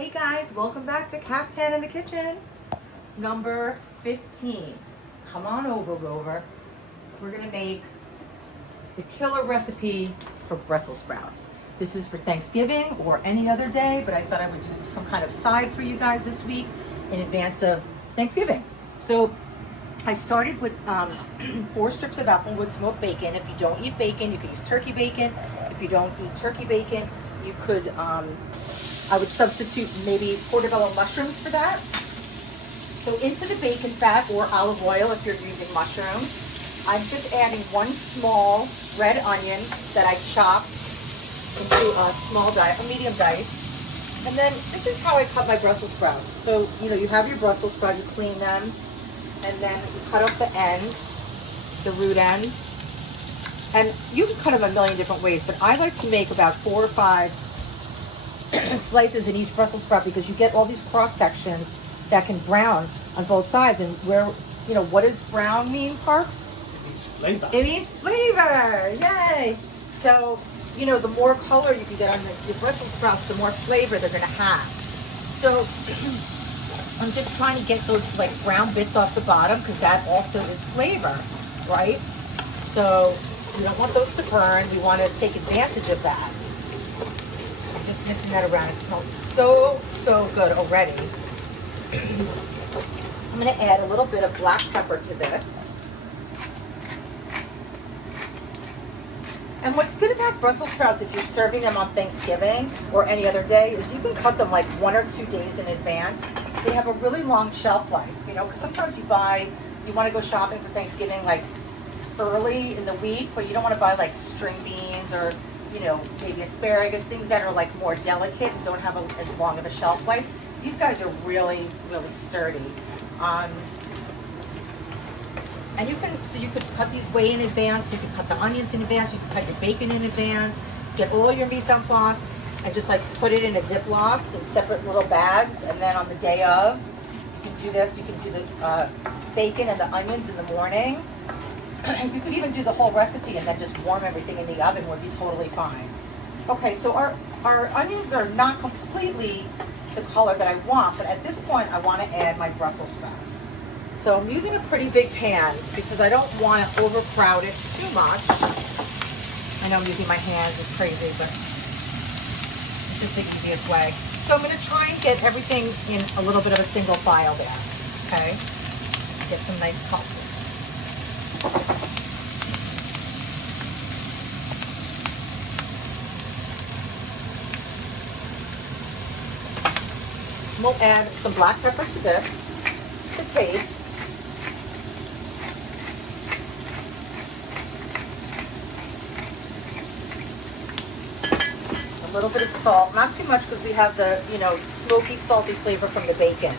Hey guys, welcome back to Kaftan in the kitchen, number 15. Come on over, Rover. We're gonna make the killer recipe for Brussels sprouts. This is for Thanksgiving or any other day, but I thought I would do some kind of side for you guys this week in advance of Thanksgiving. So I started with 4 strips of applewood smoked bacon. If you don't eat bacon, you can use turkey bacon. If you don't eat turkey bacon, you could I would substitute maybe portobello mushrooms for that. So into the bacon fat or olive oil if you're using mushrooms, I'm just adding 1 small red onion that I chopped into a medium dice. And then this is how I cut my Brussels sprouts. So, you have your Brussels sprouts, you clean them, and then you cut off the end, the root end. And you can cut them a million different ways, but I like to make about 4 or 5 slices in each Brussels sprout because you get all these cross sections that can brown on both sides. And what does brown mean, Parks? It means flavor. It means flavor. Yay! So, the more color you can get on your Brussels sprouts, the more flavor they're going to have. So, I'm just trying to get those brown bits off the bottom because that also is flavor, right? So, we don't want those to burn. We want to take advantage of that. Just mixing that around. It smells so good already. I'm going to add a little bit of black pepper to this. And what's good about Brussels sprouts if you're serving them on Thanksgiving or any other day is you can cut them 1 or 2 days in advance. They have a really long shelf life, because sometimes you want to go shopping for Thanksgiving early in the week, but you don't want to buy string beans or maybe asparagus, things that are more delicate and don't have as long of a shelf life. These guys are really sturdy. And you could cut these way in advance. You can cut the onions in advance. You can cut your bacon in advance. Get all your mise en place and just put it in a Ziploc in separate little bags. And then on the day of, you can do this. You can do the bacon and the onions in the morning. You could even do the whole recipe and then just warm everything in the oven would be totally fine. Okay, so our onions are not completely the color that I want, but at this point I want to add my Brussels sprouts. So I'm using a pretty big pan because I don't want to overcrowd it too much. I know I'm using my hands, it's crazy, but it's just the easiest way. So I'm going to try and get everything in a little bit of a single file there, okay? Get some nice color. We'll add some black pepper to this to taste. A little bit of salt, not too much because we have the, smoky, salty flavor from the bacon.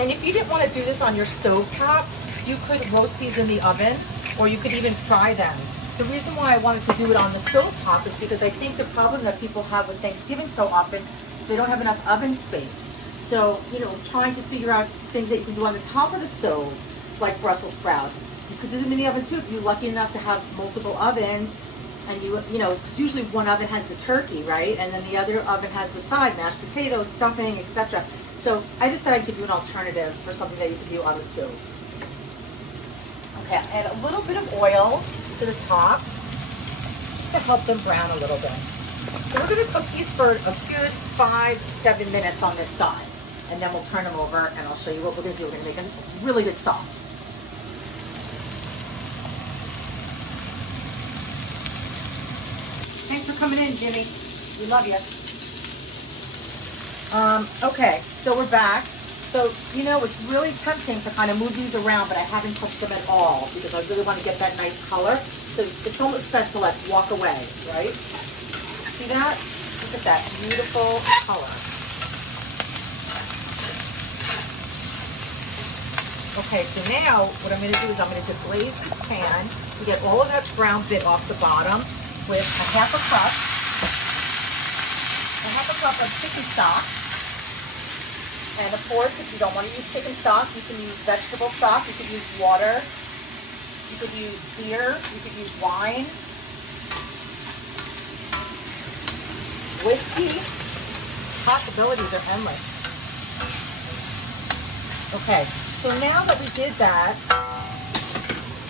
And if you didn't want to do this on your stovetop, you could roast these in the oven, or you could even fry them. The reason why I wanted to do it on the stovetop is because I think the problem that people have with Thanksgiving so often is they don't have enough oven space. So, trying to figure out things that you can do on the top of the stove, like Brussels sprouts. You could do them in the oven too if you're lucky enough to have multiple ovens. And because usually one oven has the turkey, right? And then the other oven has the side, mashed potatoes, stuffing, etc. So I just said I'd give you an alternative for something that you could do on the stove. Okay, add a little bit of oil to the top just to help them brown a little bit. So we're going to cook these for a good 5-7 minutes on this side. And then we'll turn them over and I'll show you what we're going to do. We're going to make a really good sauce. Thanks for coming in, Jimmy. We love you. Okay, so we're back. So, it's really tempting to kind of move these around, but I haven't touched them at all because I really want to get that nice color. So it's almost best to walk away, right? See that? Look at that beautiful color. Okay, so now what I'm going to do is I'm going to deglaze this pan to get all of that brown bit off the bottom with a half a cup of chicken stock. And of course, if you don't want to use chicken stock, you can use vegetable stock. You could use water. You could use beer. You could use wine. Whiskey. possibilities are endless. Okay, so now that we did that,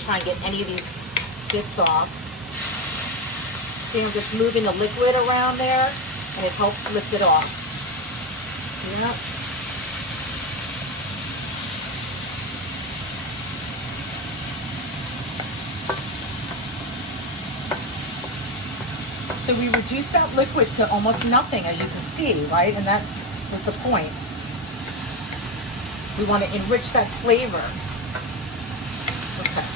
try and get any of these bits off. See, I'm just moving the liquid around there, and it helps lift it off. Yep. So we reduced that liquid to almost nothing, as you can see, right? And that was the point. We want to enrich that flavor. Okay.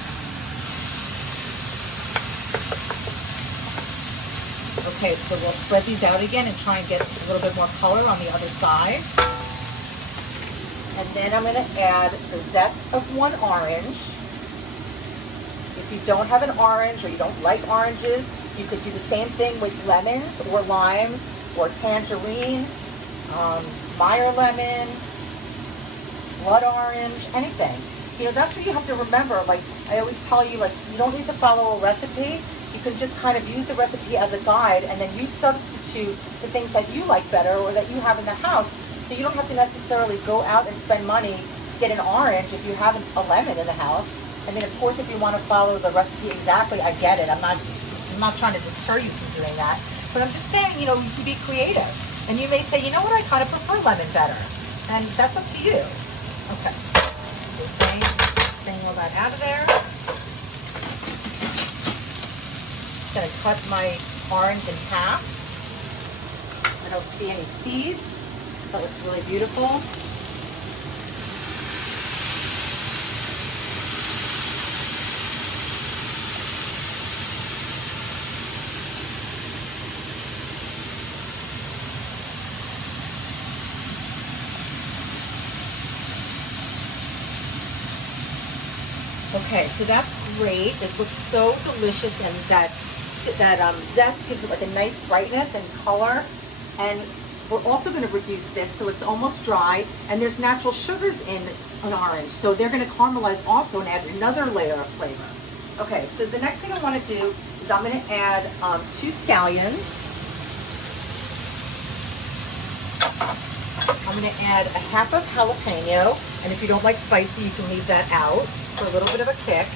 Okay, so we'll spread these out again and try and get a little bit more color on the other side. And then I'm going to add the zest of 1 orange. If you don't have an orange or you don't like oranges, you could do the same thing with lemons or limes or tangerine, Meyer lemon, blood orange, anything. You know, that's what you have to remember. Like I always tell you, like you don't need to follow a recipe. You can just kind of use the recipe as a guide, and then you substitute the things that you like better or that you have in the house. So you don't have to necessarily go out and spend money to get an orange if you have a lemon in the house. And then of course, if you want to follow the recipe exactly, I get it. I'm not trying to deter you from doing that, but I'm just saying, you know, you can be creative. And you may say, you know what, I kind of prefer lemon better. And that's up to you. Okay. So bring all that out of there. I'm going to cut my orange in half. I don't see any seeds. That looks really beautiful. Okay, so that's great. It looks so delicious, and that zest gives it like a nice brightness and color. And we're also going to reduce this so it's almost dry, and there's natural sugars in an orange, so they're going to caramelize also and add another layer of flavor. Okay, so the next thing I want to do is I'm going to add 2 scallions. I'm going to add a half of jalapeno, and if you don't like spicy, you can leave that out for a little bit of a kick.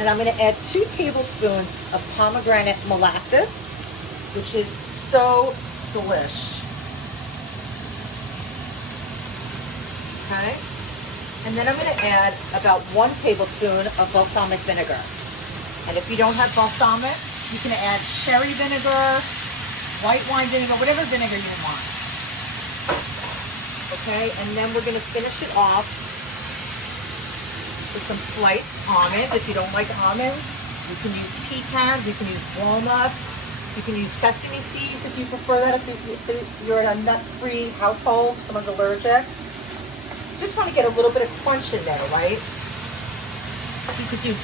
And I'm going to add 2 tablespoons of pomegranate molasses, which is so delish. Okay, and then I'm going to add about 1 tablespoon of balsamic vinegar. And if you don't have balsamic, you can add cherry vinegar, white wine vinegar, whatever vinegar you want. Okay, and then we're going to finish it off with some sliced almonds. If you don't like almonds, you can use pecans, you can use walnuts, you can use sesame seeds if you prefer that, if you're in a nut-free household, someone's allergic. Just want to get a little bit of crunch in there, right? You could do,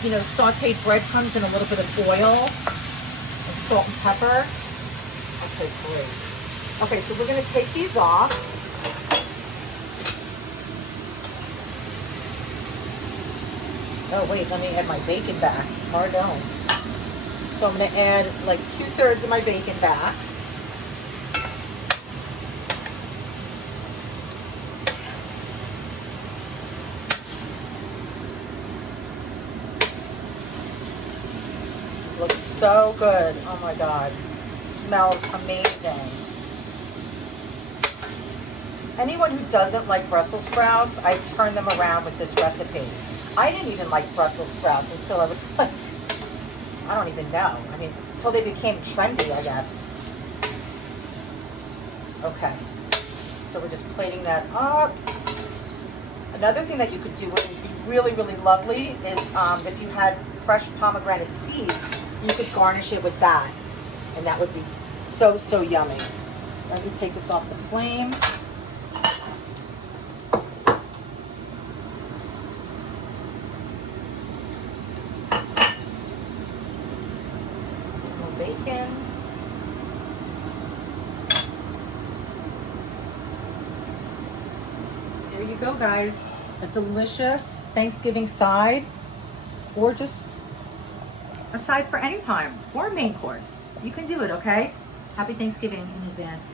you know, sauteed breadcrumbs in a little bit of oil and salt and pepper. Okay, great. Okay, so we're going to take these off. Oh wait, let me add my bacon back. Pardon. So I'm going to add like 2/3 of my bacon back. This looks so good. Oh my God. It smells amazing. Anyone who doesn't like Brussels sprouts, I turn them around with this recipe. I didn't even like Brussels sprouts until I was like, I don't even know. I mean, until they became trendy, I guess. Okay, so we're just plating that up. Another thing that you could do, which would be really, really lovely, is if you had fresh pomegranate seeds, you could garnish it with that. And that would be so, so yummy. Let me take this off the flame. Bacon. There you go, guys. A delicious Thanksgiving side, or just a side for any time, or a main course. You can do it, okay? Happy Thanksgiving in advance.